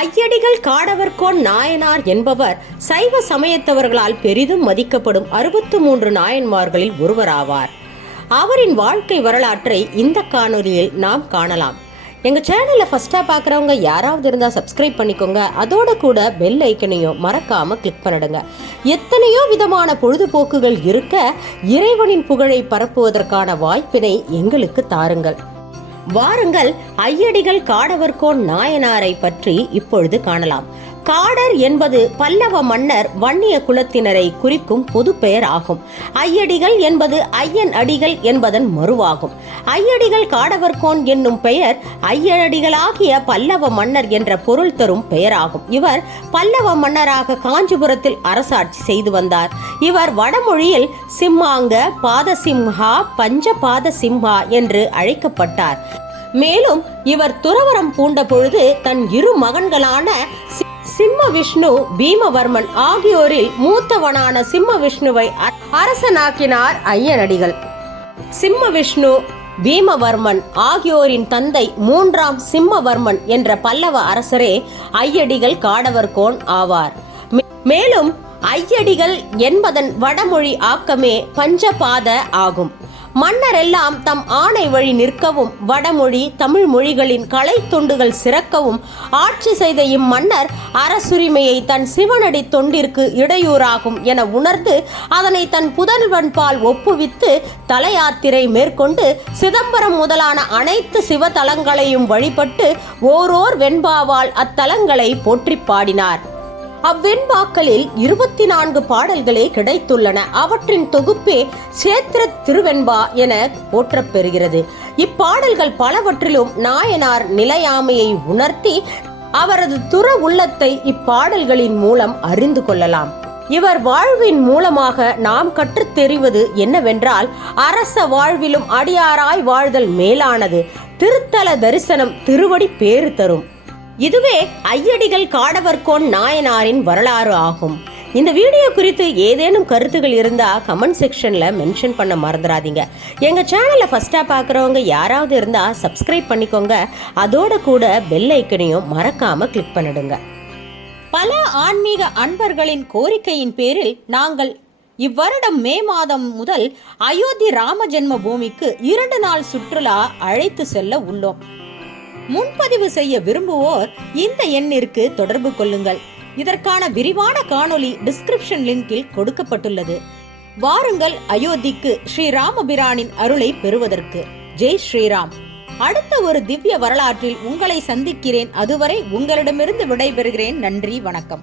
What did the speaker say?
ஐயடிகள் காடவர்கோன் நாயனார் என்பவர் சைவ சமயத்தவர்களால் பெரிதும் மதிக்கப்படும் 63 நாயன்மார்களில் ஒருவராவார். அவரின் வாழ்க்கை வரலாற்றை இந்த காணொலியில் நாம் காணலாம். எங்கள் சேனலை ஃபஸ்ட்டாக பார்க்குறவங்க யாராவது இருந்தால் சப்ஸ்கிரைப் பண்ணிக்கோங்க. அதோட கூட பெல் ஐக்கனையும் மறக்காமல் கிளிக் பண்ணிடுங்க. எத்தனையோ விதமான பொழுதுபோக்குகள் இருக்க இறைவனின் புகழை பரப்புவதற்கான வாய்ப்பினை எங்களுக்கு தாருங்கள். வாருங்கள், ஐயடிகள் காடவர்கோன் நாயனாரை பற்றி இப்பொழுது காணலாம். காடர் என்பது பல்லவ மன்னர் வன்னிய குலத்தினரை குறிக்கும் பொது பெயர் ஆகும். ஐயடிகள் என்பது ஐயன் அடிகள் என்பதன் மறுவாகும். ஐயடிகள் காடவர்கோன் என்னும் பெயர் ஐயடிகளாகிய பல்லவ மன்னர் என்ற பொருள் தரும் பெயராகும். இவர் பல்லவ மன்னராக காஞ்சிபுரத்தில் அரசாட்சி செய்து வந்தார். இவர் வடமொழியில் சிம்மாங்க பாதசிம்ஹா பஞ்சபாத சிம்ஹா என்று அழைக்கப்பட்டார். மேலும் இவர் துறவரம் பூண்ட பொழுது தன் இரு மகன்களான சிம்ம விஷ்ணு பீமவர்மன் ஆகியோரில் மூத்தவனான சிம்ம விஷ்ணுவை அரசனாக்கினார் ஐயனடிகள். சிம்ம விஷ்ணு பீமவர்மன் ஆகியோரின் தந்தை 3ஆம் சிம்மவர்மன் என்ற பல்லவ அரசரே ஐயடிகள் காடவர்கோன் ஆவார். மேலும் ஐயடிகள் என்பதன் வடமொழி ஆக்கமே பஞ்சபாத ஆகும். மன்னர் எல்லாம் தம் ஆணை வழி நிற்கவும் வடமொழி தமிழ் மொழிகளின் கலை தொண்டுகள் சிறக்கவும் ஆட்சி செய்த இம்மன்னர் அரசுரிமையை தன் சிவனடி தொண்டிற்கு இடையூறாகும் என உணர்ந்து அதனை தன் புதல்வன் பால் ஒப்புவித்து தல யாத்திரை மேற்கொண்டு சிதம்பரம் முதலான அனைத்து சிவத்தலங்களையும் வழிபட்டு ஓரோர் வெண்பாவால் அத்தலங்களை போற்றி பாடினார். அவ்வெண்பாக்களில் 24 பாடல்களே கிடைத்துள்ளன. அவற்றின் தொகுப்பே சேத்திர திருவெண்பா என போற்றப் பெறுகிறது. இப்பாடல்கள் பலவற்றிலும் நாயனார் நிலையாமையை உணர்த்தி அவரது துற உள்ளத்தை இப்பாடல்களின் மூலம் அறிந்து கொள்ளலாம். இவர் வாழ்வின் மூலமாக நாம் கற்றுத் தெரிவது என்னவென்றால், அரச வாழ்விலும் அடியாராய் வாழ்தல் மேலானது. திருத்தல தரிசனம் திருவடி பேறு தரும். இதுவே ஐயடிகள் காடவர்கோன் நாயனாரின் வரலாறு ஆகும். இந்த வீடியோ குறித்து ஏதேனும் கருத்துகள் இருந்தால் கமெண்ட் செக்ஷனில் மென்ஷன் பண்ண மறந்துடாதீங்க. எங்கள் சேனலை ஃபஸ்ட்டாக பார்க்குறவங்க யாராவது இருந்தால் சப்ஸ்கிரைப் பண்ணிக்கோங்க. அதோட கூட பெல் ஐக்கனையும் மறக்காமல் கிளிக் பண்ணிடுங்க. பல ஆன்மீக அன்பர்களின் கோரிக்கையின் பேரில் நாங்கள் இவ்வருடம் மே மாதம் முதல் அயோத்தி ராம ஜென்ம பூமிக்கு 2 நாள் சுற்றுலா அழைத்து செல்ல உள்ளோம். முன்பதிவு செய்ய விரும்புவோர் இந்த எண்ணிற்கு தொடர்பு கொள்ளுங்கள். இதற்கான விரிவான காணொளி டிஸ்கிரிப்ஷன் லிங்கில் கொடுக்கப்பட்டுள்ளது. வாருங்கள் அயோத்திக்கு ஸ்ரீராமபிரானின் அருளை பெறுவதற்கு. ஜெய் ஸ்ரீராம். அடுத்த ஒரு திவ்ய வரலாற்றில் உங்களை சந்திக்கிறேன். அதுவரை உங்களிடமிருந்து விடைபெறுகிறேன். நன்றி, வணக்கம்.